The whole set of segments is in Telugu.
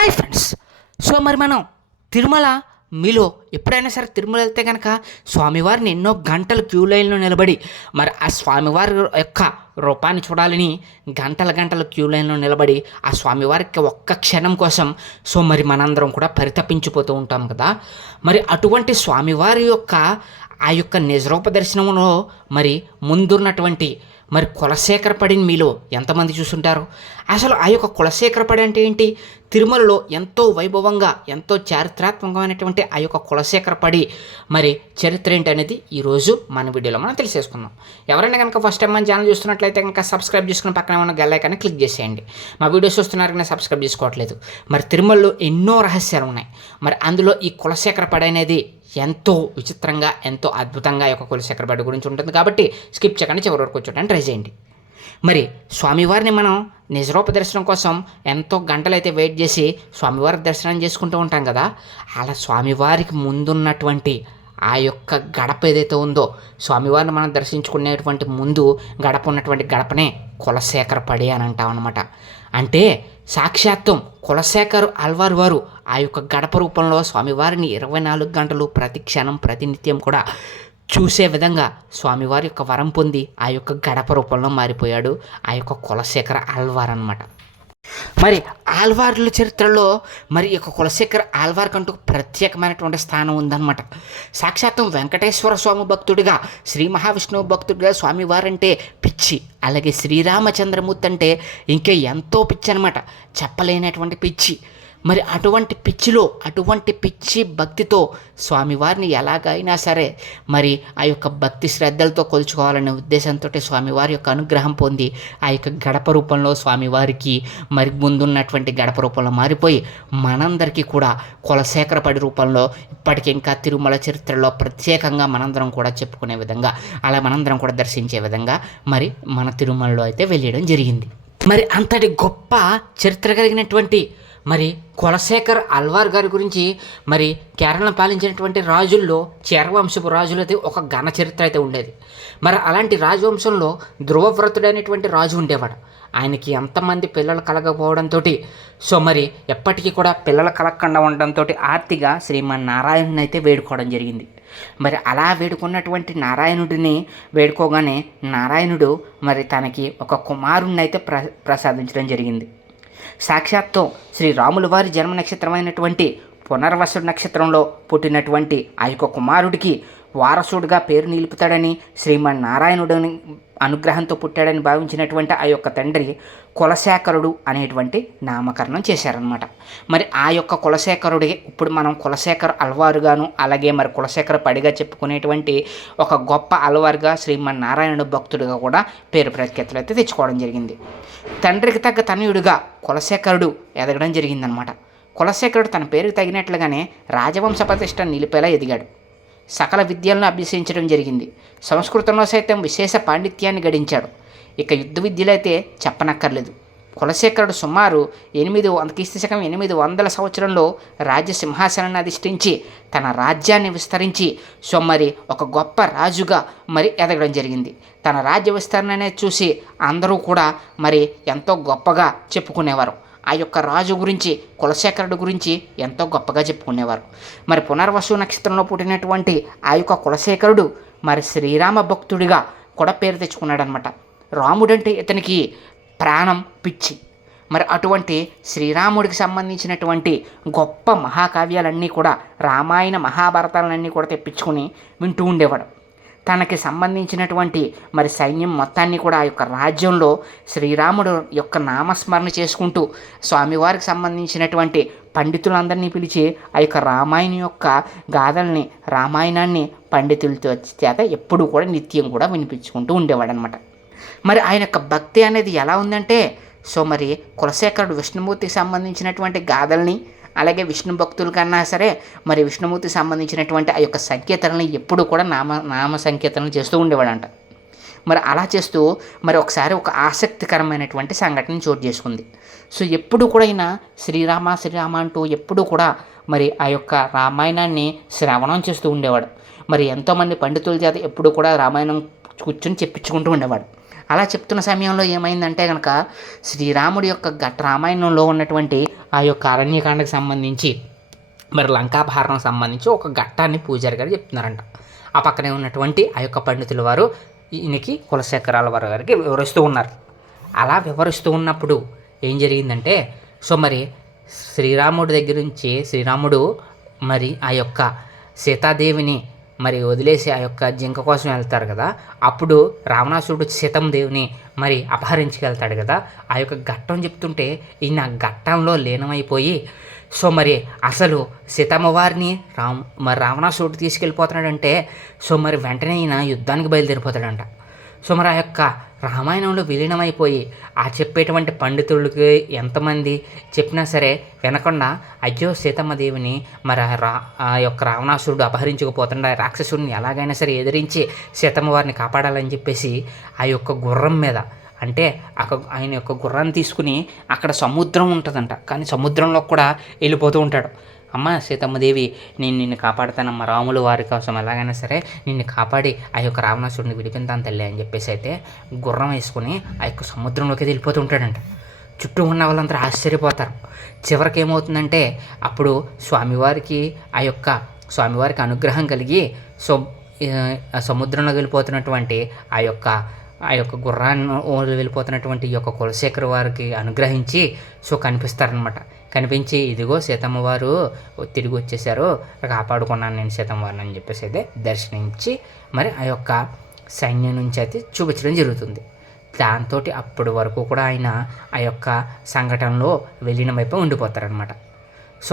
Hi friends. సో మరి మనం తిరుమల మీలో ఎప్పుడైనా సరే తిరుమల వెళ్తే కనుక స్వామివారిని ఎన్నో గంటలు క్యూ లైన్లో నిలబడి మరి ఆ స్వామివారి యొక్క రూపాన్ని చూడాలని గంటల గంటల క్యూ లైన్లో నిలబడి ఆ స్వామివారికి ఒక్క క్షణం కోసం మరి మనందరం కూడా పరితపించిపోతూ ఉంటాం కదా. మరి అటువంటి స్వామివారి యొక్క ఆ యొక్క నిజరూప దర్శనంలో మరి ముందున్నటువంటి మరి కులశేఖరపడిని మీలో ఎంతమంది చూసుంటారు? అసలు ఆ యొక్క కులశేఖరపడి అంటే ఏంటి? తిరుమలలో ఎంతో వైభవంగా ఎంతో చారిత్రాత్మకమైనటువంటి ఆ యొక్క కులశేఖరపడి మరి చరిత్ర ఏంటి అనేది ఈరోజు మన వీడియోలో మనం తెలిసేసుకుందాం. ఎవరైనా కనుక ఫస్ట్ టైం మన ఛానల్ చూస్తున్నట్లయితే కనుక సబ్స్క్రైబ్ చేసుకుని పక్కన ఉన్న గెల్ ఐకాన్ని క్లిక్ చేసేయండి. మా వీడియోస్ చూస్తున్నారు కానీ సబ్స్క్రైబ్ చేసుకోవట్లేదు. మరి తిరుమలలో ఎన్నో రహస్యాలు ఉన్నాయి. మరి అందులో ఈ కులశేఖరపడి అనేది ఎంతో విచిత్రంగా ఎంతో అద్భుతంగా ఈ యొక్క కులశేఖరపడి గురించి ఉంటుంది కాబట్టి స్కిప్ చేయకుండా చివరి వరకు చూడడానికి ట్రై చేయండి. మరి స్వామివారిని మనం నిజరూప దర్శనం కోసం ఎంతో గంటలైతే వెయిట్ చేసి స్వామివారి దర్శనం చేసుకుంటూ ఉంటాం కదా. అలా స్వామివారికి ముందున్నటువంటి ఆ యొక్క గడప ఏదైతే ఉందో స్వామివారిని మనం దర్శించుకునేటువంటి ముందు గడప ఉన్నటువంటి గడపనే కులశేఖరపడి అని అంటాం అనమాట. అంటే సాక్షాత్తం కులశేఖర్ ఆళ్వార్ వారు ఆ యొక్క గడప రూపంలో స్వామివారిని 24 గంటలు ప్రతి క్షణం ప్రతినిత్యం కూడా చూసే విధంగా స్వామివారి యొక్క వరం పొంది ఆ యొక్క గడప రూపంలో మారిపోయాడు ఆ యొక్క కులశేఖర ఆళ్వార్ అనమాట. మరి ఆళ్వార్ల చరిత్రలో మరి ఈ యొక్క కులశేఖర ఆళ్వార్ కంటూ ప్రత్యేకమైనటువంటి స్థానం ఉందన్నమాట. సాక్షాత్తం వెంకటేశ్వర స్వామి భక్తుడిగా శ్రీ మహావిష్ణువు భక్తుడిగా స్వామివారంటే పిచ్చి, అలాగే శ్రీరామచంద్రమూర్తి అంటే ఇంకా ఎంతో పిచ్చి అనమాట, చెప్పలేనటువంటి పిచ్చి. మరి అటువంటి పిచ్చి భక్తితో స్వామివారిని ఎలాగైనా సరే మరి ఆ యొక్క భక్తి శ్రద్ధలతో కొలుచుకోవాలనే ఉద్దేశంతో స్వామివారి యొక్క అనుగ్రహం పొంది ఆ యొక్క గడప రూపంలో స్వామివారికి మరి ముందున్నటువంటి గడప రూపంలో మారిపోయి మనందరికీ కూడా కులశేఖరపడి రూపంలో ఇప్పటికీ ఇంకా తిరుమల చరిత్రలో ప్రత్యేకంగా మనందరం కూడా చెప్పుకునే విధంగా అలా మనందరం కూడా దర్శించే విధంగా మరి మన తిరుమలలో అయితే వెళ్ళడం జరిగింది. మరి అంతటి గొప్ప చరిత్ర కలిగినటువంటి మరి కులశేఖర్ ఆళ్వార్ గారి గురించి మరి కేరళను పాలించినటువంటి రాజుల్లో చేరవంశపు రాజులు అయితే ఒక ఘన చరిత్ర అయితే ఉండేది. మరి అలాంటి రాజవంశంలో ధ్రువవ్రతుడైనటువంటి రాజు ఉండేవాడు. ఆయనకి ఎంతమంది పిల్లలు కలగకపోవడంతో మరి ఎప్పటికీ కూడా పిల్లలు కలగకుండా ఉండడంతో ఆర్తిగా శ్రీమన్నారాయణుని అయితే వేడుకోవడం జరిగింది. మరి అలా వేడుకున్నటువంటి నారాయణుడిని వేడుకోగానే నారాయణుడు మరి తనకి ఒక కుమారుణ్ణి అయితే ప్రసాదించడం జరిగింది. సాక్షాత్తు శ్రీరాముల వారి జన్మ నక్షత్రమైనటువంటి పునర్వసు నక్షత్రంలో పుట్టినటువంటి ఆ యొక్క కుమారుడికి వారసుడిగా పేరు నిలుపుతాడని శ్రీమన్నారాయణుడిని అనుగ్రహంతో పుట్టాడని భావించినటువంటి ఆ యొక్క తండ్రి కులశేఖరుడు అనేటువంటి నామకరణం చేశారనమాట. మరి ఆ యొక్క కులశేఖరుడి ఇప్పుడు మనం కులశేఖర్ ఆళ్వారుగాను అలాగే మరి కులశేఖర పడిగా చెప్పుకునేటువంటి ఒక గొప్ప ఆళ్వారుగా శ్రీమన్నారాయణుడు భక్తుడిగా కూడా పేరు ప్రఖ్యాతులు అయితే తెచ్చుకోవడం జరిగింది. తండ్రికి తగ్గ తనయుడిగా కులశేఖరుడు ఎదగడం జరిగిందనమాట. కులశేఖరుడు తన పేరుకు తగినట్లుగానే రాజవంశ ప్రతిష్ట నిలిపేలా ఎదిగాడు. సకల విద్యలను అభ్యసించడం జరిగింది. సంస్కృతంలో సైతం విశేష పాండిత్యాన్ని గడించాడు. ఇక యుద్ధ విద్యలు అయితే చెప్పనక్కర్లేదు. కులశేఖరుడు సుమారు 800 సంవత్సరంలో రాజ్య సింహాసనాన్ని అధిష్ఠించి తన రాజ్యాన్ని విస్తరించి మరి ఒక గొప్ప రాజుగా మరి ఎదగడం జరిగింది. తన రాజ్య విస్తరణ అనేది చూసి అందరూ కూడా మరి ఎంతో గొప్పగా చెప్పుకునేవారు. ఆ యొక్క రాజు గురించి కులశేఖరుడు గురించి ఎంతో గొప్పగా చెప్పుకునేవారు. మరి పునర్వసు నక్షత్రంలో పుట్టినటువంటి ఆ యొక్క కులశేఖరుడు మరి శ్రీరామ భక్తుడిగా కూడా పేరు తెచ్చుకున్నాడు అనమాట. రాముడంటే ఇతనికి ప్రాణం పిచ్చి. మరి అటువంటి శ్రీరాముడికి సంబంధించినటువంటి గొప్ప మహాకావ్యాలన్నీ కూడా రామాయణ మహాభారతాలన్నీ కూడా తెప్పించుకుని వింటూ ఉండేవాడు. తనకి సంబంధించినటువంటి మరి సైన్యం మొత్తాన్ని కూడా ఆ యొక్క రాజ్యంలో శ్రీరాముడు యొక్క నామస్మరణ చేసుకుంటూ స్వామివారికి సంబంధించినటువంటి పండితులందరినీ పిలిచి ఆ యొక్క రామాయణ యొక్క గాథల్ని రామాయణాన్ని పండితులతో చేత ఎప్పుడు కూడా నిత్యం కూడా వినిపించుకుంటూ ఉండేవాడనమాట. మరి ఆయన యొక్క భక్తి అనేది ఎలా ఉందంటే మరి కులశేఖరుడు విష్ణుమూర్తికి సంబంధించినటువంటి గాథల్ని అలాగే విష్ణు భక్తుల కన్నా సరే మరి విష్ణుమూర్తికి సంబంధించినటువంటి ఆ యొక్క సంకీర్తనని ఎప్పుడు కూడా నామ సంకీర్తనలు చేస్తూ ఉండేవాడంట. మరి అలా చేస్తూ మరి ఒకసారి ఒక ఆసక్తికరమైనటువంటి సంఘటన చోటు చేసుకుంది. ఎప్పుడు కూడా ఆయన శ్రీరామ అంటూ ఎప్పుడు కూడా మరి ఆ యొక్క రామాయణాన్ని శ్రవణం చేస్తూ ఉండేవాడు. మరి ఎంతోమంది పండితుల చేత ఎప్పుడు కూడా రామాయణం కూర్చొని చెప్పించుకుంటూ ఉండేవాడు. అలా చెప్తున్న సమయంలో ఏమైందంటే కనుక శ్రీరాముడి యొక్క రామాయణంలో ఉన్నటువంటి ఆ యొక్క అరణ్యకాండకు సంబంధించి మరి లంకాపహరణకు సంబంధించి ఒక ఘట్టాన్ని పూజారి గారు చెప్తున్నారంట. ఆ పక్కనే ఉన్నటువంటి ఆ యొక్క పండితుల వారు ఈయనకి కులశేఖరాల వారి గారికి వివరిస్తూ ఉన్నారు. అలా వివరిస్తూ ఉన్నప్పుడు ఏం జరిగిందంటే మరి శ్రీరాముడి దగ్గర నుంచి శ్రీరాముడు మరి ఆ యొక్క సీతాదేవిని మరి వదిలేసి ఆ యొక్క జింక కోసం వెళ్తారు కదా, అప్పుడు రావణాసురుడు సీతమ్మదేవిని మరి అపహరించుకెళ్తాడు కదా, ఆ యొక్క ఘట్టం చెప్తుంటే ఈయన ఘట్టంలో లీనమైపోయి మరి అసలు సీతమ్మ వారిని మరి రావణాసురుడు తీసుకెళ్ళిపోతున్నాడంటే మరి వెంటనే ఈయన యుద్ధానికి బయలుదేరిపోతాడంట. మరి ఆ యొక్క రామాయణంలో విలీనమైపోయి ఆ చెప్పేటువంటి పండితులకి ఎంతమంది చెప్పినా సరే వినకుండా అయ్యో సీతమ్మదేవిని మరి ఆ యొక్క రావణాసురుడు అపహరించుకుపోతుండ రాక్షసుడిని ఎలాగైనా సరే ఎదిరించి సీతమ్మ వారిని కాపాడాలని చెప్పేసి ఆ యొక్క గుర్రం మీద అంటే ఆయన యొక్క గుర్రాన్ని తీసుకుని అక్కడ సముద్రం ఉంటుందంట, కానీ సముద్రంలో కూడా వెళ్ళిపోతూ ఉంటాడు. అమ్మ సీతమ్మదేవి నేను నిన్ను కాపాడుతానమ్మ, రాములు వారి కోసం ఎలాగైనా సరే నిన్ను కాపాడి ఆ యొక్క రావణాసుడిని విడిపింతాను తల్లి అని చెప్పేసి అయితే గుర్రం వేసుకుని ఆ యొక్క సముద్రంలోకి వెళ్ళిపోతూ ఉంటాడంట. చుట్టూ ఉన్న వాళ్ళందరూ ఆశ్చర్యపోతారు. చివరికి ఏమవుతుందంటే అప్పుడు స్వామివారికి అనుగ్రహం కలిగి సముద్రంలోకి వెళ్ళిపోతున్నటువంటి ఆ యొక్క గుర్రాన్ని వెళ్ళిపోతున్నటువంటి ఈ యొక్క కులశేఖర్ వారికి అనుగ్రహించి కనిపిస్తారనమాట. కనిపించి ఇదిగో సీతమ్మ వారు తిరిగి వచ్చేసారు, కాపాడుకున్నాను నేను సీతమ్మ వారిని అని చెప్పేసి అయితే దర్శనించి మరి ఆ యొక్క సైన్యం నుంచి అయితే చూపించడం జరుగుతుంది. దాంతో అప్పటి వరకు కూడా ఆయన ఆ యొక్క సంఘటనలో విలీనమైపోయి ఉండిపోతారనమాట.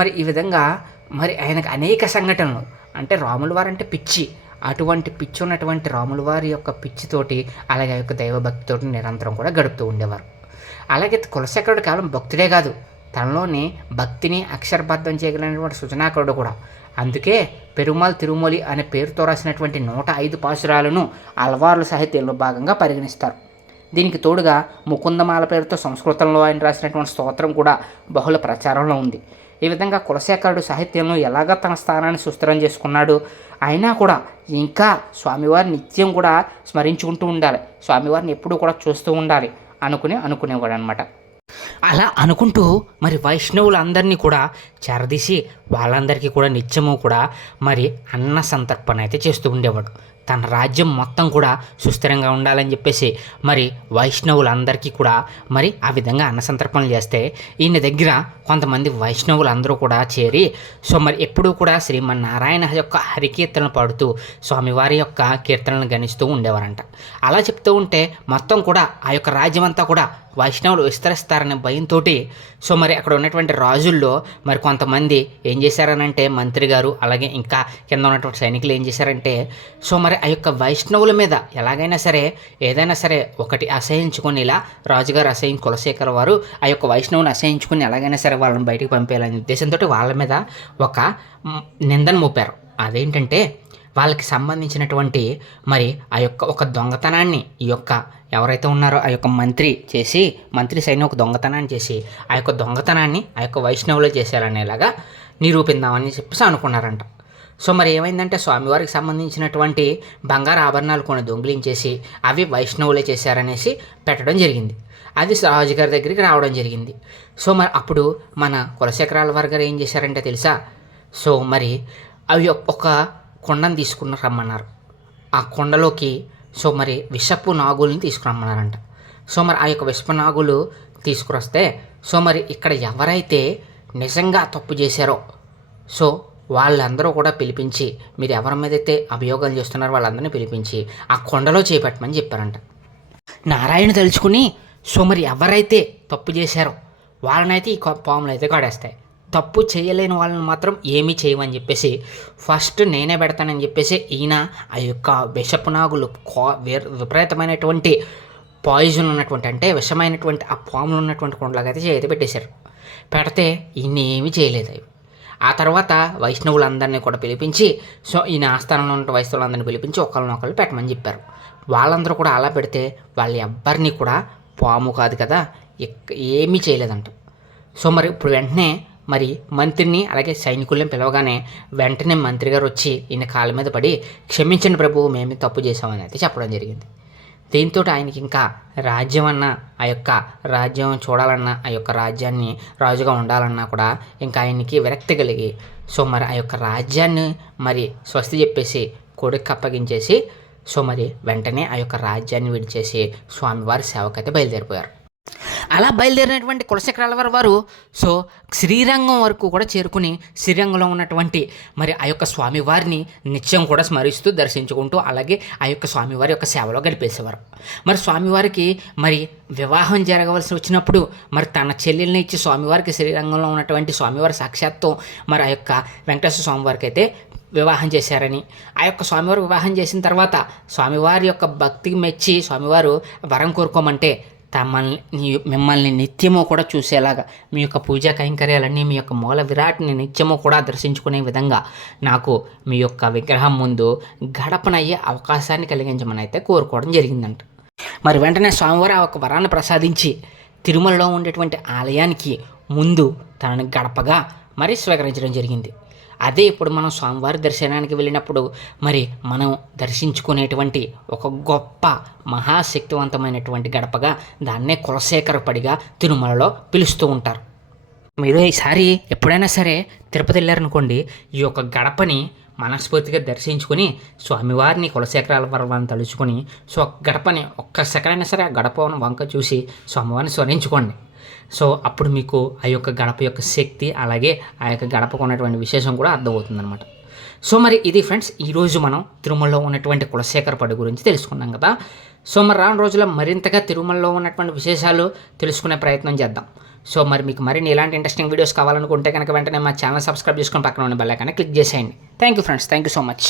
మరి ఈ విధంగా మరి ఆయనకు అనేక సంఘటనలు అంటే రాముల వారంటే పిచ్చి, అటువంటి పిచ్చి ఉన్నటువంటి రాముల వారి యొక్క పిచ్చితోటి అలాగే ఆ యొక్క దైవభక్తితోటి నిరంతరం కూడా గడుపుతూ ఉండేవారు. అలాగే కులశేఖరుడు కేవలం భక్తుడే కాదు, తనలోని భక్తిని అక్షరబద్ధం చేయగలిగినటువంటి సుజనాకరుడు కూడా. అందుకే పెరుమాళ్ తిరుమలి అనే పేరుతో రాసినటువంటి 105 పాసురాలను అల్వార్ల సాహిత్యంలో భాగంగా పరిగణిస్తారు. దీనికి తోడుగా ముకుందమాల పేరుతో సంస్కృతంలో ఆయన రాసినటువంటి స్తోత్రం కూడా బహుళ ప్రచారంలో ఉంది. ఈ విధంగా కులశేఖరుడు సాహిత్యంలో ఎలాగ తన స్థానాన్ని సుస్థిరం చేసుకున్నాడు, అయినా కూడా ఇంకా స్వామివారిని నిత్యం కూడా స్మరించుకుంటూ ఉండాలి, స్వామివారిని ఎప్పుడూ కూడా చూస్తూ ఉండాలి అనుకునేవాడు అనమాట. అలా అనుకుంటూ మరి వైష్ణవులందరినీ కూడా చేరదీసి వాళ్ళందరికీ కూడా నిత్యము కూడా మరి అన్న సంతర్పణ అయితే చేస్తూ ఉండేవాడు. తన రాజ్యం మొత్తం కూడా సుస్థిరంగా ఉండాలని చెప్పేసి మరి వైష్ణవులందరికీ కూడా మరి ఆ విధంగా అన్న సంతర్పణలు చేస్తే ఈయన దగ్గర కొంతమంది వైష్ణవులందరూ కూడా చేరి మరి ఎప్పుడూ కూడా శ్రీమన్నారాయణ యొక్క హరికీర్తనలు పాడుతూ స్వామివారి యొక్క కీర్తనలను గణిస్తూ ఉండేవారంట. అలా చెప్తూ ఉంటే మొత్తం కూడా ఆ యొక్క రాజ్యం అంతా కూడా వైష్ణవులు విస్తరిస్తారనే భయంతో మరి అక్కడ ఉన్నటువంటి రాజుల్లో మరి కొంతమంది ఏం చేశారనంటే మంత్రి గారు అలాగే ఇంకా కింద ఉన్నటువంటి సైనికులు ఏం చేశారంటే మరి ఆ యొక్క వైష్ణవుల మీద ఎలాగైనా సరే ఏదైనా సరే ఒకటి అసహించుకొని ఇలా రాజుగారు కులశేఖర వారు ఆ యొక్క వైష్ణవుని అసహించుకొని ఎలాగైనా సరే వాళ్ళని బయటికి పంపేయాలనే ఉద్దేశంతో వాళ్ళ మీద ఒక నిందను మోపారు. అదేంటంటే వాళ్ళకి సంబంధించినటువంటి మరి ఆ యొక్క ఒక దొంగతనాన్ని ఈ యొక్క ఎవరైతే ఉన్నారో ఆ యొక్క మంత్రి సైన్యం ఒక దొంగతనాన్ని చేసి ఆ యొక్క దొంగతనాన్ని ఆ యొక్క వైష్ణవులు చేశారనేలాగా నిరూపిద్దామని చెప్పేసి అనుకున్నారంట. మరి ఏమైందంటే స్వామివారికి సంబంధించినటువంటి బంగారు ఆభరణాలు కొన్ని దొంగిలించేసి అవి వైష్ణవులే చేశారనేసి పెట్టడం జరిగింది. అది రాజుగారి దగ్గరికి రావడం జరిగింది. మరి అప్పుడు మన కులశేఖరాల వారి గారు ఏం చేశారంటే తెలుసా, మరి అవి ఒక కొండను తీసుకుని రమ్మన్నారు. ఆ కొండలోకి మరి విషపు నాగుల్ని తీసుకురమ్మన్నారంట. మరి ఆ యొక్క విషపు నాగులు తీసుకురొస్తే మరి ఇక్కడ ఎవరైతే నిజంగా తప్పు చేశారో వాళ్ళందరూ కూడా పిలిపించి మీరు ఎవరి మీద అయితే అభియోగాలు చేస్తున్నారో వాళ్ళందరినీ పిలిపించి ఆ కొండలో చేపట్టమని చెప్పారంట. నారాయణ తలుచుకుని మరి ఎవరైతే తప్పు చేశారో వాళ్ళనైతే ఈ పాములు అయితే కాడేస్తాయి, తప్పు చేయలేని వాళ్ళని మాత్రం ఏమీ చేయమని చెప్పేసి ఫస్ట్ నేనే పెడతానని చెప్పేసి ఈయన ఆ యొక్క విషపు నాగులు విపరీతమైనటువంటి పాయిజన్ ఉన్నటువంటి అంటే విషమైనటువంటి ఆ పాములు ఉన్నటువంటి కొండలకైతే చేతి పెట్టేశారు. పెడితే ఈయన ఏమీ చేయలేదు. అవి ఆ తర్వాత వైష్ణవులందరినీ కూడా పిలిపించి ఈయన ఆస్థానంలో ఉన్న వైష్ణవులందరినీ పిలిపించి ఒకళ్ళనొకళ్ళు పెట్టమని చెప్పారు. వాళ్ళందరూ కూడా అలా పెడితే వాళ్ళు ఎవ్వరినీ కూడా పాము కాదు కదా ఏమీ చేయలేదంట. మరి ఇప్పుడు వెంటనే మరి మంత్రిని అలాగే సైనికుల్ని పిలవగానే వెంటనే మంత్రి గారు వచ్చి ఈయన కాళ్ళ మీద పడి క్షమించండి ప్రభు, మేమే తప్పు చేసామని అయితే చెప్పడం జరిగింది. దీంతో ఆయనకి ఇంకా రాజ్యం అన్న ఆ యొక్క రాజ్యం చూడాలన్నా ఆ యొక్క రాజ్యాన్ని రాజుగా ఉండాలన్నా కూడా ఇంకా ఆయనకి విరక్తి కలిగి సో మరి ఆ యొక్క రాజ్యాన్ని మరి స్వస్తి చెప్పేసి కొడుకు అప్పగించేసి సో మరి వెంటనే ఆ యొక్క రాజ్యాన్ని విడిచేసి స్వామివారి సేవకైతే బయలుదేరిపోయారు. అలా బయలుదేరినటువంటి కులశేఖర వారు సో శ్రీరంగం వరకు కూడా చేరుకుని శ్రీరంగంలో ఉన్నటువంటి మరి ఆ యొక్క స్వామివారిని నిత్యం కూడా స్మరిస్తూ దర్శించుకుంటూ అలాగే ఆ యొక్క స్వామివారి యొక్క సేవలో గడిపేసేవారు. మరి స్వామివారికి మరి వివాహం జరగవలసి వచ్చినప్పుడు మరి తన చెల్లెల్ని ఇచ్చి స్వామివారికి శ్రీరంగంలో ఉన్నటువంటి స్వామివారి సాక్షాత్తు మరి ఆ యొక్క వెంకటేశ్వర స్వామివారికి అయితే వివాహం చేశారని, ఆ యొక్క స్వామివారు వివాహం చేసిన తర్వాత స్వామివారి యొక్క భక్తికి మెచ్చి స్వామివారు వరం కోరుకోమంటే మిమ్మల్ని నిత్యము కూడా చూసేలాగా మీ యొక్క పూజా కైంకర్యాలన్నీ మీ యొక్క మూల విరాట్ని నిత్యము కూడా దర్శించుకునే విధంగా నాకు మీ యొక్క విగ్రహం ముందు గడపనయ్యే అవకాశాన్ని కలిగించమని అయితే కోరుకోవడం జరిగిందంట. మరి వెంటనే స్వామివారు ఆ ఒక వరాన్ని ప్రసాదించి తిరుమలలో ఉండేటువంటి ఆలయానికి ముందు తనని గడపగా మరి స్వీకరించడం జరిగింది. అదే ఇప్పుడు మనం స్వామివారి దర్శనానికి వెళ్ళినప్పుడు మరి మనం దర్శించుకునేటువంటి ఒక గొప్ప మహాశక్తివంతమైనటువంటి గడపగా దాన్నే కులశేఖరపడిగా తిరుమలలో పిలుస్తూ ఉంటారు. మీరు ఈసారి ఎప్పుడైనా సరే తిరుపతి వెళ్ళారనుకోండి, ఈ యొక్క గడపని మనస్ఫూర్తిగా దర్శించుకొని స్వామివారిని కులశేఖరాలను తలుచుకొని సో గడపని ఒక్క సెకండ్ అయినా సరే ఆ గడప వంక చూసి స్వామివారిని స్మరించుకోండి. సో అప్పుడు మీకు ఆ యొక్క గడప యొక్క శక్తి అలాగే ఆ యొక్క గడపకు ఉన్నటువంటి విశేషం కూడా అర్థమవుతుందన్నమాట. సో మరి ఇది ఫ్రెండ్స్, ఈరోజు మనం తిరుమలలో ఉన్నటువంటి కులశేఖరపడి గురించి తెలుసుకున్నాం కదా. సో మరి రాను రోజుల్లో మరింతగా తిరుమలలో ఉన్నటువంటి విశేషాలు తెలుసుకునే ప్రయత్నం చేద్దాం. సో మరి మీకు మరిన్ని ఇలాంటి ఇంట్రెస్టింగ్ వీడియోస్ కావాలనుకుంటే కనుక వెంటనే మా ఛానల్ సబ్స్క్రైబ్ చేసుకొని పక్కన ఉన్న బెల్ ఐకాన్ని క్లిక్ చేసేయండి. Thank you friends, thank you so much.